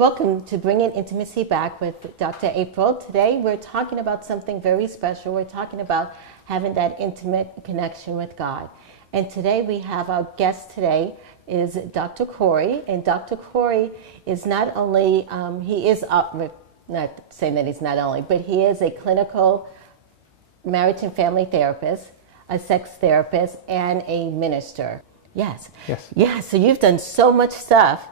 Welcome to Bringing Intimacy Back with Dr. April. Today we're talking about something very special. We're talking about having that intimate connection with God. And today we have our guest today is Dr. Corey. And Dr. Corey is not only, he is, not saying that he's not only, but he is a clinical marriage and family therapist, a sex therapist, and a minister. Yes. Yeah, so you've done so much stuff.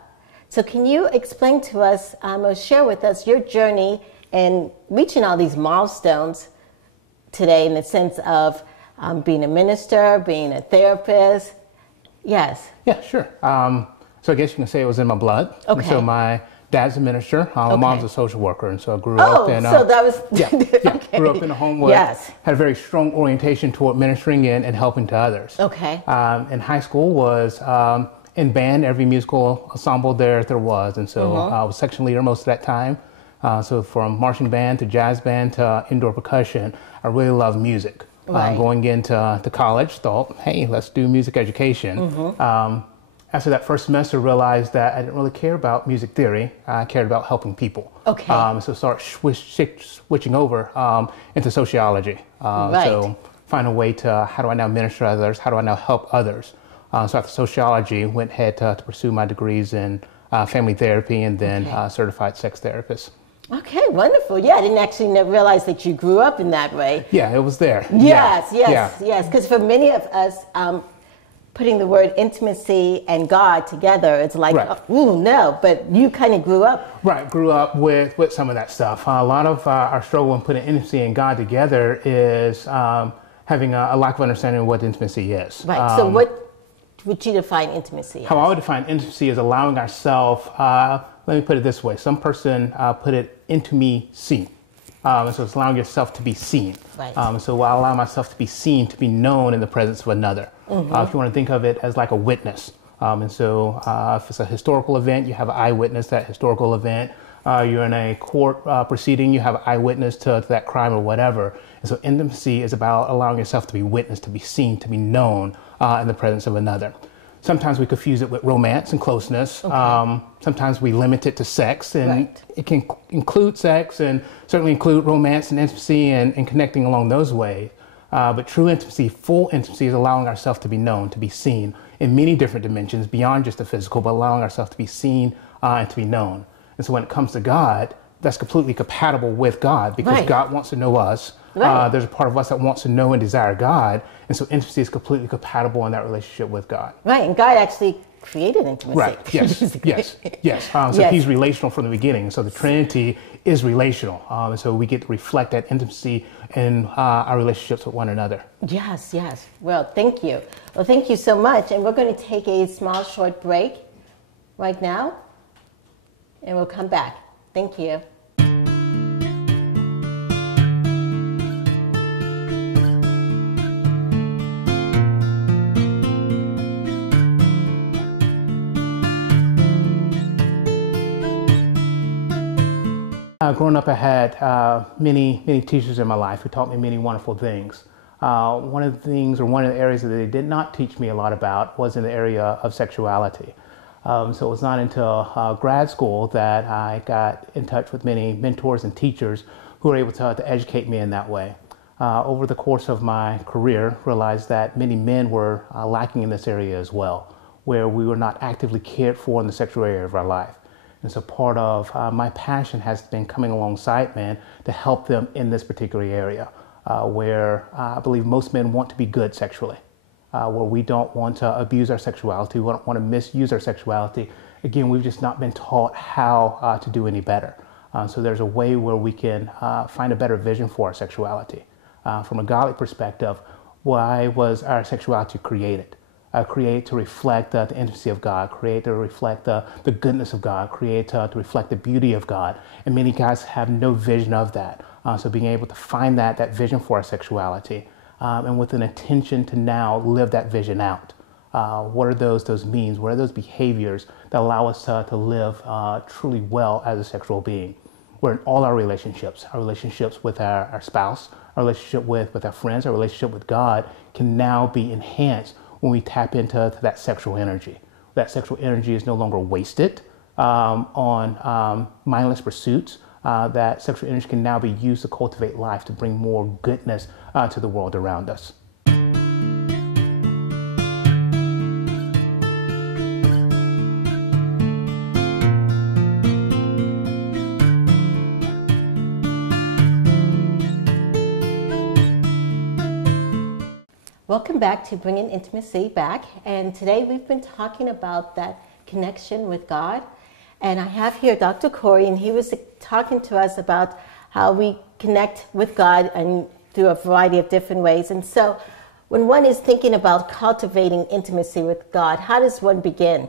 So can you explain to us, or share with us your journey in reaching all these milestones today in the sense of being a minister, being a therapist? Yes. Yeah, sure. So I guess you can say it was in my blood. Okay. And so my dad's a minister. My mom's a social worker, and so I grew up in. So that was okay. Grew up in a home where had a very strong orientation toward ministering and helping to others. Okay. In high school was in band, every musical ensemble there was, and so I was section leader most of that time. So from marching band to jazz band to indoor percussion, I really loved music. Right. Going into college, thought, hey, let's do music education. After that first semester, realized that I didn't really care about music theory. I cared about helping people. Okay. So start switching over into sociology. Right. So find a way to, how do I now minister to others? How do I now help others? So after sociology, went ahead to pursue my degrees in family therapy and then certified sex therapist. Okay, wonderful. Yeah, I didn't actually realize that you grew up in that way. Yeah, it was there. Yes. Because for many of us, putting the word intimacy and God together, it's like, no, but you kind of grew up. Right, grew up with some of that stuff. A lot of our struggle in putting intimacy and God together is having a lack of understanding of what intimacy is. Right, so what would you define intimacy as? How I would define intimacy is allowing ourselves, let me put it this way, some person put it into me seen. And so it's allowing yourself to be seen. Right. So I allow myself to be seen, to be known in the presence of another. If you want to think of it as like a witness. And so if it's a historical event, you have an eyewitness to that historical event. You're in a court proceeding, you have an eyewitness to that crime or whatever. And so intimacy is about allowing yourself to be witnessed, to be seen, to be known in the presence of another. Sometimes we confuse it with romance and closeness. Sometimes we limit it to sex, and it can include sex and certainly include romance and intimacy and connecting along those ways. But true intimacy, full intimacy, is allowing ourselves to be known, to be seen in many different dimensions beyond just the physical, but allowing ourselves to be seen and to be known. And so when it comes to God, that's completely compatible with God because God wants to know us. There's a part of us that wants to know and desire God. And so intimacy is completely compatible in that relationship with God. Right, and God actually created intimacy. Right, yes. So he's relational from the beginning. So the Trinity is relational. And so we get to reflect that intimacy in our relationships with one another. Yes. Well, thank you. Well, thank you so much. And we're going to take a small, short break right now. And we'll come back. Thank you. Growing up, I had many teachers in my life who taught me many wonderful things. One of the areas that they did not teach me a lot about was in the area of sexuality. So it was not until grad school that I got in touch with many mentors and teachers who were able to educate me in that way. Over the course of my career, realized that many men were lacking in this area as well, where we were not actively cared for in the sexual area of our life. And so part of my passion has been coming alongside men to help them in this particular area, where I believe most men want to be good sexually. Where we don't want to abuse our sexuality, we don't want to misuse our sexuality. Again, we've just not been taught how to do any better. So there's a way where we can find a better vision for our sexuality. From a godly perspective, why was our sexuality created? Create to reflect the intimacy of God, create to reflect the goodness of God, create to reflect the beauty of God. And many guys have no vision of that. So being able to find that vision for our sexuality, and with an intention to now live that vision out. What are those means? What are those behaviors that allow us to live truly well as a sexual being? We're in all our relationships with our spouse, our relationship with our friends, our relationship with God can now be enhanced when we tap into that sexual energy. That sexual energy is no longer wasted. on mindless pursuits, that sexual energy can now be used to cultivate life, to bring more goodness to the world around us. Welcome back to Bringing Intimacy Back. And today we've been talking about that connection with God. And I have here Dr. Corey, and he was talking to us about how we connect with God and through a variety of different ways. And so when one is thinking about cultivating intimacy with God, how does one begin?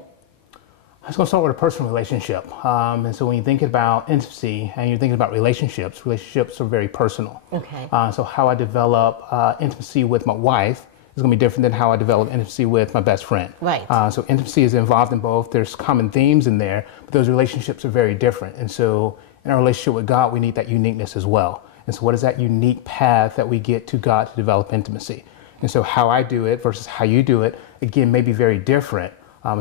I was going to start with a personal relationship. And so when you think about intimacy and you're thinking about relationships are very personal. Okay. So how I develop intimacy with my wife is going to be different than how I develop intimacy with my best friend. Right. So intimacy is involved in both. There's common themes in there, but those relationships are very different. And so in our relationship with God, we need that uniqueness as well. And so what is that unique path that we get to God to develop intimacy? And so how I do it versus how you do it, again, may be very different.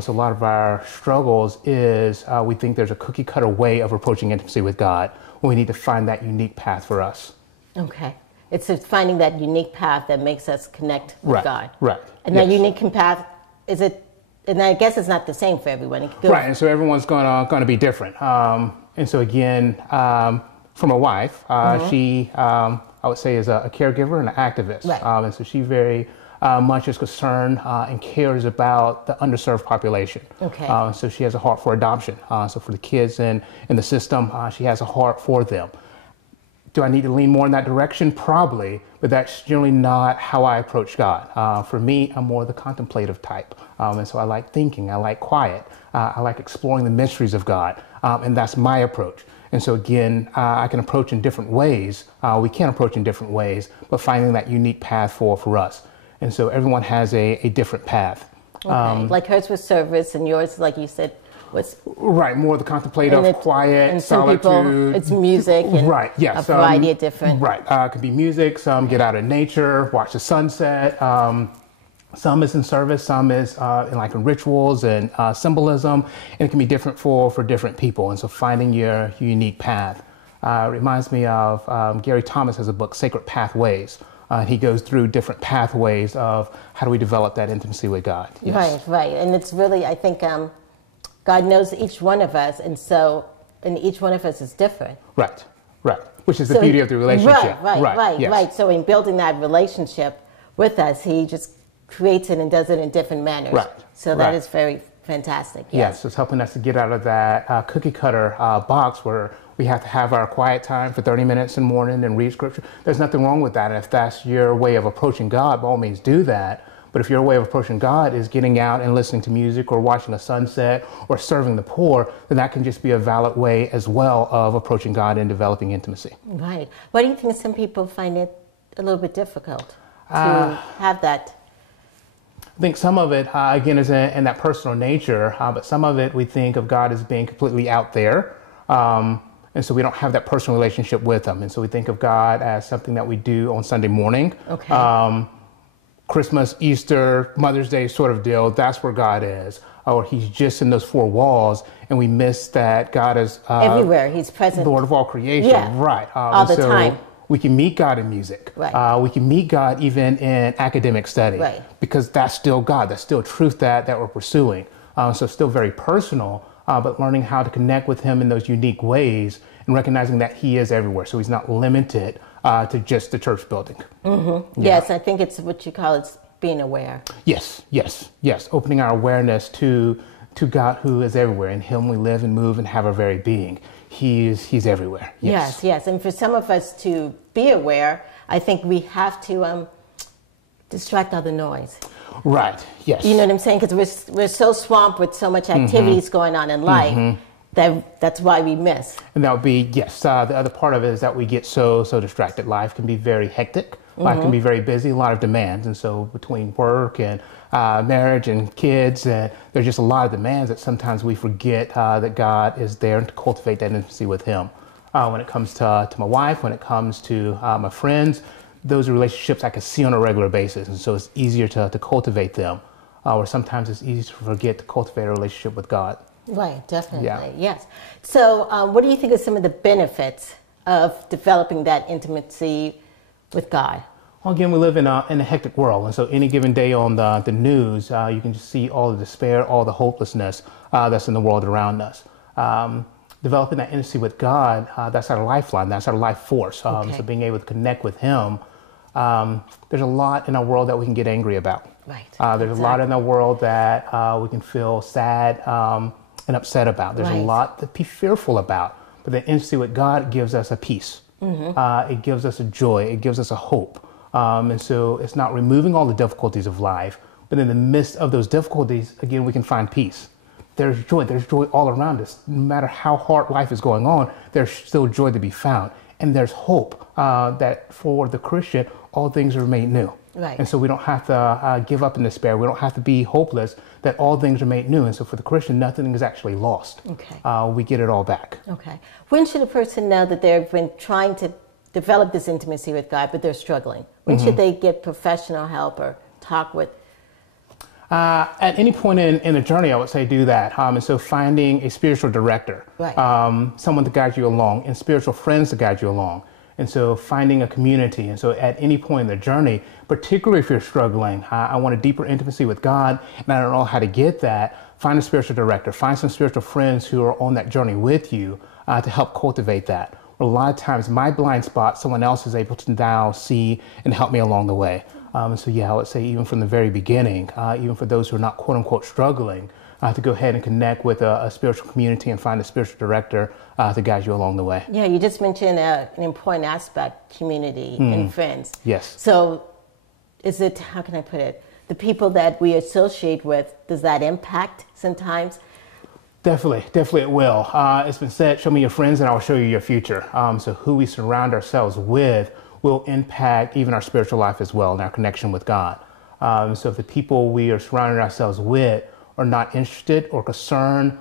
So a lot of our struggles is we think there's a cookie cutter way of approaching intimacy with God, when we need to find that unique path for us. Okay. It's finding that unique path that makes us connect with God. Right. And that unique path, is it, and I guess it's not the same for everyone. It could go right. And so everyone's gonna be different. And so again, for my wife, she, I would say, is a caregiver and an activist. Right. And so she very much is concerned and cares about the underserved population. Okay. So she has a heart for adoption. So for the kids in the system, she has a heart for them. Do I need to lean more in that direction? Probably, but that's generally not how I approach God. For me, I'm more the contemplative type. And so I like thinking, I like quiet, I like exploring the mysteries of God, and that's my approach. And so again, I can approach in different ways. We can approach in different ways, but finding that unique path for us. And so everyone has a different path. Okay. Like hers was service, and yours, like you said, was right, more the contemplative, quiet, and some solitude. People, it's music, and right, yes, a variety of different. Right, it could be music. Some get out in nature, watch the sunset. Some is in service, some is in rituals and symbolism, and it can be different for different people. And so finding your unique path reminds me of Gary Thomas has a book, Sacred Pathways. He goes through different pathways of how do we develop that intimacy with God. Yes. Right, and it's really, I think, God knows each one of us, and each one of us is different. Right, which is the beauty of the relationship. Right. So in building that relationship with us, He just creates it and does it in different manners. Right. So that is very fantastic. Yes, so it's helping us to get out of that cookie cutter box where we have to have our quiet time for 30 minutes in the morning and read scripture. There's nothing wrong with that. And if that's your way of approaching God, by all means do that. But if your way of approaching God is getting out and listening to music or watching a sunset or serving the poor, then that can just be a valid way as well of approaching God and developing intimacy. Right. Why do you think some people find it a little bit difficult to have that? I think some of it, again, is in that personal nature, but some of it we think of God as being completely out there. And so we don't have that personal relationship with Him. And so we think of God as something that we do on Sunday morning. Okay. Christmas, Easter, Mother's Day sort of deal, that's where God is. Or He's just in those four walls, and we miss that God is everywhere. He's present. Lord of all creation. Yeah. Right. All the time. We can meet God in music. Right. We can meet God even in academic study. Right. Because that's still God. That's still truth that we're pursuing. So still very personal, but learning how to connect with Him in those unique ways and recognizing that He is everywhere. So He's not limited to just the church building. Mm-hmm. Yeah. Yes, I think it's what you call it, being aware. Yes. Opening our awareness to God who is everywhere. In Him we live and move and have our very being. He's everywhere. Yes. And for some of us to be aware, I think we have to distract all the noise. Right, yes. You know what I'm saying? Because we're so swamped with so much activities going on in life that's why we miss. And that would be, the other part of it is that we get so distracted. Life can be very hectic. Life can be very busy, a lot of demands. And so between work and marriage and kids, and there's just a lot of demands that sometimes we forget that God is there to cultivate that intimacy with Him. When it comes to my wife, when it comes to my friends, those are relationships I can see on a regular basis. And so it's easier to cultivate them. Or sometimes it's easy to forget to cultivate a relationship with God. Right, definitely, Yeah. yes. So what do you think are some of the benefits of developing that intimacy with God? Well, again, we live in a hectic world, and so any given day on the news, you can just see all the despair, all the hopelessness that's in the world around us. Developing that intimacy with God, that's our lifeline, that's our life force. Okay. So being able to connect with Him, there's a lot in our world that we can get angry about. Right. There's a lot in our world that we can feel sad and upset about. There's a Right. lot to be fearful about. But the intimacy with God gives us a peace. It gives us a joy. It gives us a hope. And so it's not removing all the difficulties of life, but in the midst of those difficulties, again, we can find peace. There's joy. There's joy all around us. No matter how hard life is going on, there's still joy to be found. And there's hope that for the Christian, all things are made new. Right. And so we don't have to give up in despair. We don't have to be hopeless, that all things are made new. And so for the Christian, nothing is actually lost. Okay. We get it all back. Okay. When should a person know that they've been trying to develop this intimacy with God, but they're struggling? When should they get professional help or talk with? At any point in the journey, I would say do that. And so finding a spiritual director, Right. Someone to guide you along, and spiritual friends to guide you along. And so finding a community. And so at any point in the journey, particularly if you're struggling, I want a deeper intimacy with God, and I don't know how to get that, find a spiritual director, find some spiritual friends who are on that journey with you to help cultivate that. A lot of times my blind spot, someone else is able to now see and help me along the way. So yeah, I would say even from the very beginning, even for those who are not quote unquote struggling, to go ahead and connect with a spiritual community and find a spiritual director to guide you along the way. Yeah, you just mentioned an important aspect, community and friends. Yes. So is it, how can I put it, the people that we associate with, does that impact sometimes? Definitely it will. It's been said, show me your friends and I will show you your future. So who we surround ourselves with will impact even our spiritual life as well and our connection with God. So if the people we are surrounding ourselves with are not interested or concerned,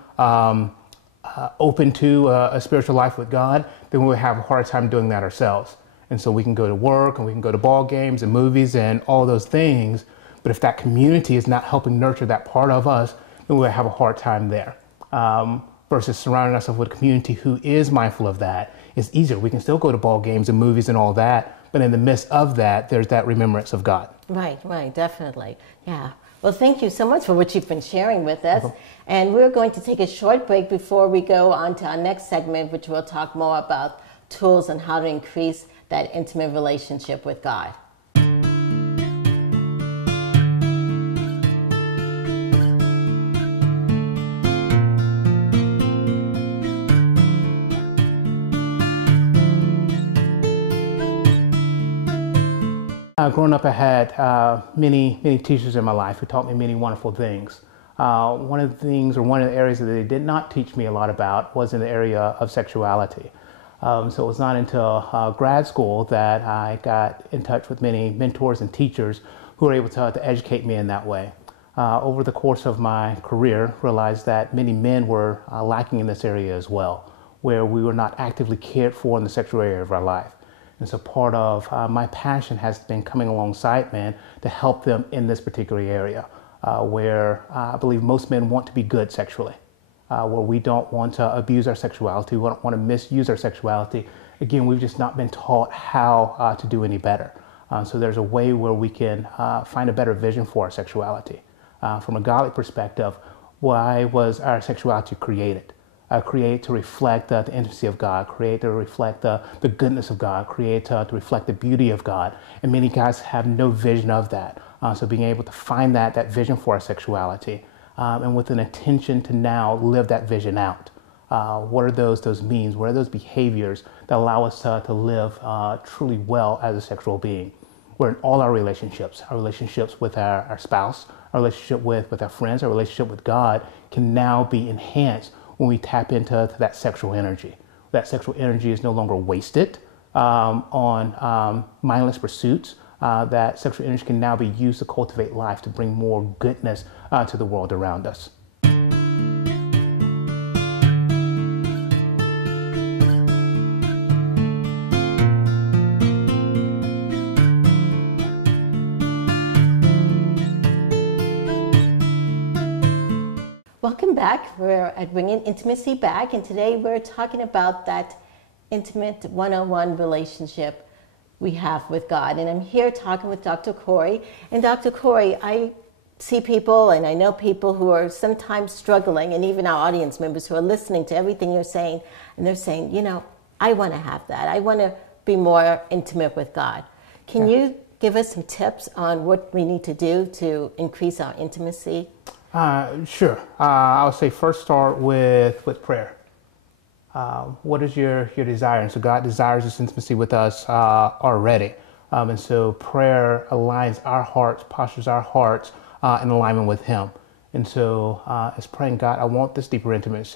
open to a spiritual life with God, then we'll have a hard time doing that ourselves. And so we can go to work and we can go to ball games and movies and all those things. But if that community is not helping nurture that part of us, then we'll have a hard time there. Versus surrounding ourselves with a community who is mindful of that. It's easier. We can still go to ball games and movies and all that, but in the midst of that, there's that remembrance of God. Right, definitely. Yeah. Well, thank you so much for what you've been sharing with us. And we're going to take a short break before we go on to our next segment, which we'll talk more about tools on how to increase that intimate relationship with God. Growing up, I had many teachers in my life who taught me many wonderful things. One of the areas that they did not teach me a lot about was in the area of sexuality. So it was not until grad school that I got in touch with many mentors and teachers who were able to educate me in that way. Over the course of my career, realized that many men were lacking in this area as well, where we were not actively cared for in the sexual area of our life. And so part of my passion has been coming alongside men to help them in this particular area, where I believe most men want to be good sexually, where we don't want to abuse our sexuality, we don't want to misuse our sexuality. Again, we've just not been taught how to do any better. So there's a way where we can find a better vision for our sexuality. From a godly perspective, why was our sexuality created? Create to reflect the intimacy of God, create to reflect the goodness of God, create to reflect the beauty of God. And many guys have no vision of that. So being able to find that vision for our sexuality and with an intention to now live that vision out. What are those means? What are those behaviors that allow us to live truly well as a sexual being? Where in all our relationships with our spouse, our relationship with our friends, our relationship with God can now be enhanced when we tap into that sexual energy. That sexual energy is no longer wasted on mindless pursuits. That sexual energy can now be used to cultivate life, to bring more goodness to the world around us. Welcome back. We're at Bringing Intimacy Back, and today we're talking about that intimate one-on-one relationship we have with God. And I'm here talking with Dr. Corey. And Dr. Corey, I see people and I know people who are sometimes struggling, and even our audience members who are listening to everything you're saying, and they're saying, you know, I want to have that. I want to be more intimate with God. Can you give us some tips on what we need to do to increase our intimacy? Sure. I would say first start with prayer. What is your desire? And so God desires this intimacy with us already. And so prayer aligns our hearts, postures our hearts in alignment with Him. And so as praying, God, I want this deeper intimate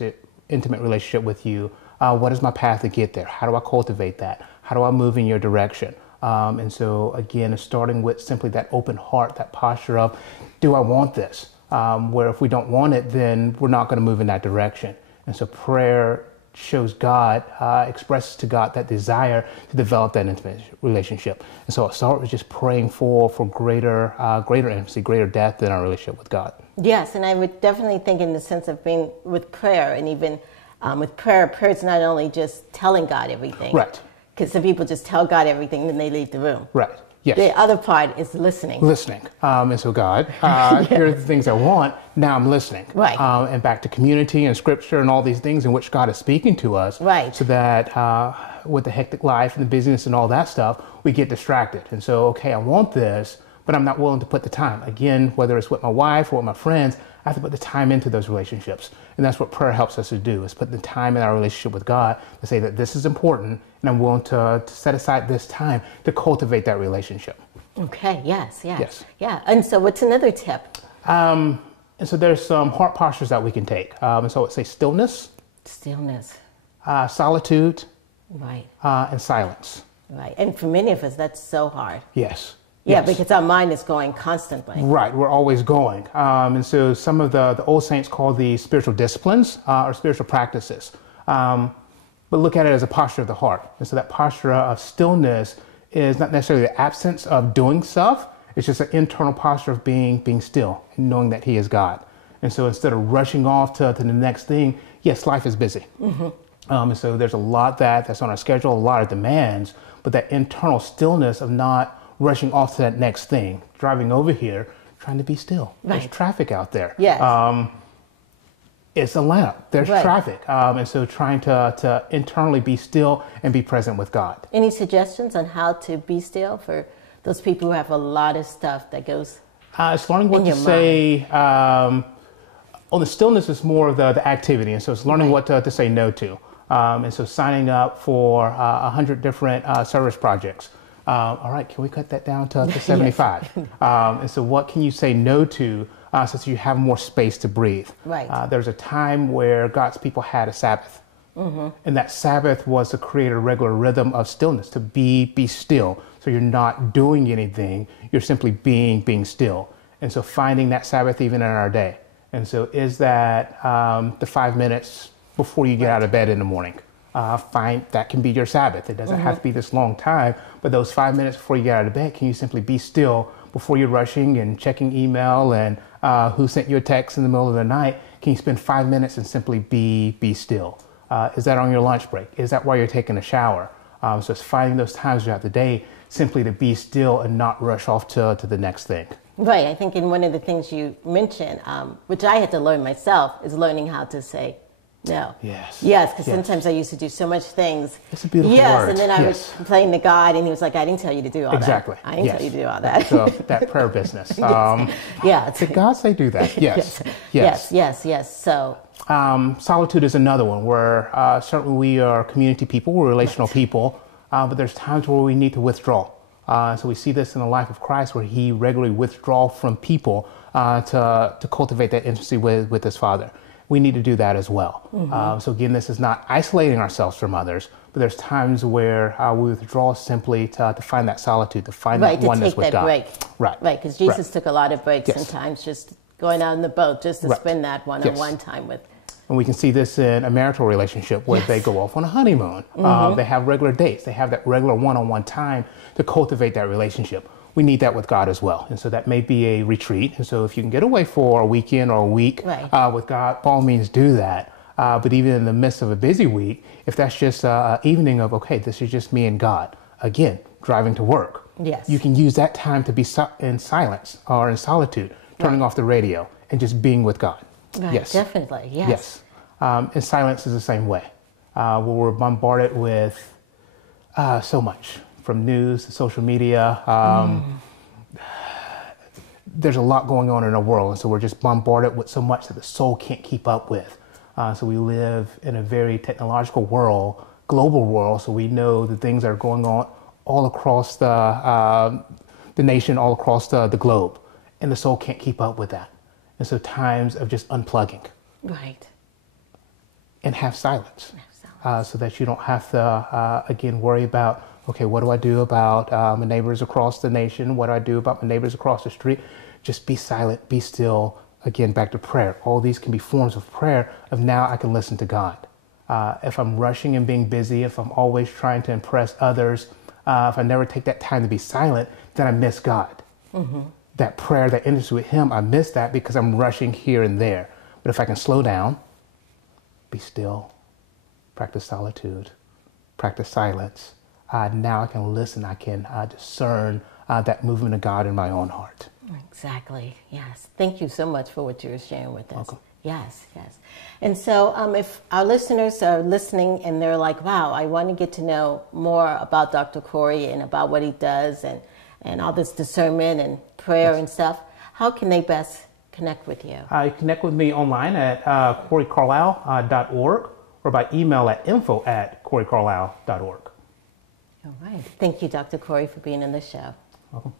relationship with you. What is my path to get there? How do I cultivate that? How do I move in your direction? And so again, it's starting with simply that open heart, that posture of, do I want this? Where if we don't want it, then we're not going to move in that direction. And so prayer shows God, expresses to God that desire to develop that intimate relationship. And so I'll start with just praying for greater intimacy, greater depth in our relationship with God. Yes, and I would definitely think in the sense of being with prayer, and even with prayer is not only just telling God everything. Right. Because some people just tell God everything, then they leave the room. Right. Yes. The other part is listening. Listening. And so God, here are the things I want. Now I'm listening. Right. And back to community and scripture and all these things in which God is speaking to us. Right. So that with the hectic life and the busyness and all that stuff, we get distracted. And so, okay, I want this, but I'm not willing to put the time. Again, whether it's with my wife or with my friends, I have to put the time into those relationships. And that's what prayer helps us to do, is put the time in our relationship with God to say that this is important, and I'm willing to set aside this time to cultivate that relationship. Okay, yes. Yeah, and so what's another tip? And so there's some heart postures that we can take. And so I would say stillness. Stillness. Solitude. Right. And silence. Right, and for many of us, that's so hard. Yes. Yeah, Yes. because our mind is going constantly. Right, we're always going. And so some of the old saints call these spiritual disciplines or spiritual practices. But look at it as a posture of the heart. And so that posture of stillness is not necessarily the absence of doing stuff. It's just an internal posture of being still and knowing that He is God. And so instead of rushing off to the next thing, yes, life is busy. Mm-hmm. And so there's a lot that's on our schedule, a lot of demands, but that internal stillness of not rushing off to that next thing, driving over here, trying to be still. Right. There's traffic out there. Yes. It's Atlanta. There's right. traffic. And so trying to internally be still and be present with God. Any suggestions on how to be still for those people who have a lot of stuff that goes it's learning what to say. On the stillness is more of the activity. And so it's learning what to say no to. And so signing up for 100 different service projects. All right, can we cut that down to 75? And so what can you say no to so that you have more space to breathe? Right. There's a time where God's people had a Sabbath. Mm-hmm. And that Sabbath was to create a regular rhythm of stillness, to be still. So you're not doing anything, you're simply being still. And so finding that Sabbath even in our day. And so is that the 5 minutes before you get out of bed in the morning? Find that can be your Sabbath. It doesn't have to be this long time, but those 5 minutes before you get out of bed, can you simply be still before you're rushing and checking email and who sent you a text in the middle of the night? Can you spend 5 minutes and simply be still? Is that on your lunch break? Is that while you're taking a shower? So it's finding those times throughout the day simply to be still and not rush off to the next thing. Right. I think in one of the things you mentioned, which I had to learn myself, is learning how to say no. Yes. Yes, because sometimes I used to do so much things. It's a beautiful word. Yes, and then I was complaining to God, and He was like, I didn't tell you to do all exactly. that. I didn't tell you to do all that. So that prayer business. Did God say do that? Yes. Yes. So solitude is another one where certainly we are community people, we're relational people, but there's times where we need to withdraw. So we see this in the life of Christ where He regularly withdraws from people to cultivate that intimacy with His Father. We need to do that as well. Mm-hmm. So again, this is not isolating ourselves from others, but there's times where we withdraw simply to find that solitude, to find that oneness with God. Break. Right, because Jesus took a lot of breaks sometimes, just going out on the boat just to spend that one-on-one time with. And we can see this in a marital relationship where they go off on a honeymoon. Mm-hmm. They have regular dates. They have that regular one-on-one time to cultivate that relationship. we need that with God as well. And so that may be a retreat. And so if you can get away for a weekend or a week with God, by all means do that. But even in the midst of a busy week, if that's just an evening of, okay, this is just me and God, again, driving to work. Yes. You can use that time to be in silence or in solitude, turning off the radio and just being with God. Right, yes. Definitely, yes. Yes. And silence is the same way. Where we're bombarded with so much, from news to social media. There's a lot going on in our world, and so we're just bombarded with so much that the soul can't keep up with. So we live in a very technological world, global world, so we know the things that are going on all across the nation, all across the globe, and the soul can't keep up with that. And so times of just unplugging. Right. And have silence. So that you don't have to, again, worry about, okay, what do I do about my neighbors across the nation? What do I do about my neighbors across the street? Just be silent, be still. Again, back to prayer. All these can be forms of prayer of now I can listen to God. If I'm rushing and being busy, if I'm always trying to impress others, if I never take that time to be silent, then I miss God. That prayer, that intimacy with Him, I miss that because I'm rushing here and there. But if I can slow down, be still, practice solitude, practice silence, now I can listen, I can discern that movement of God in my own heart. Exactly, yes. Thank you so much for what you're sharing with us. Welcome. Yes, yes. And so if our listeners are listening and they're like, wow, I want to get to know more about Dr. Corey and about what he does and all this discernment and prayer and stuff, how can they best connect with you? You connect with me online at CoreyCarlisle.org or by email at info@CoreyCarlisle.org. All right. Thank you, Dr. Corey, for being on the show. Welcome.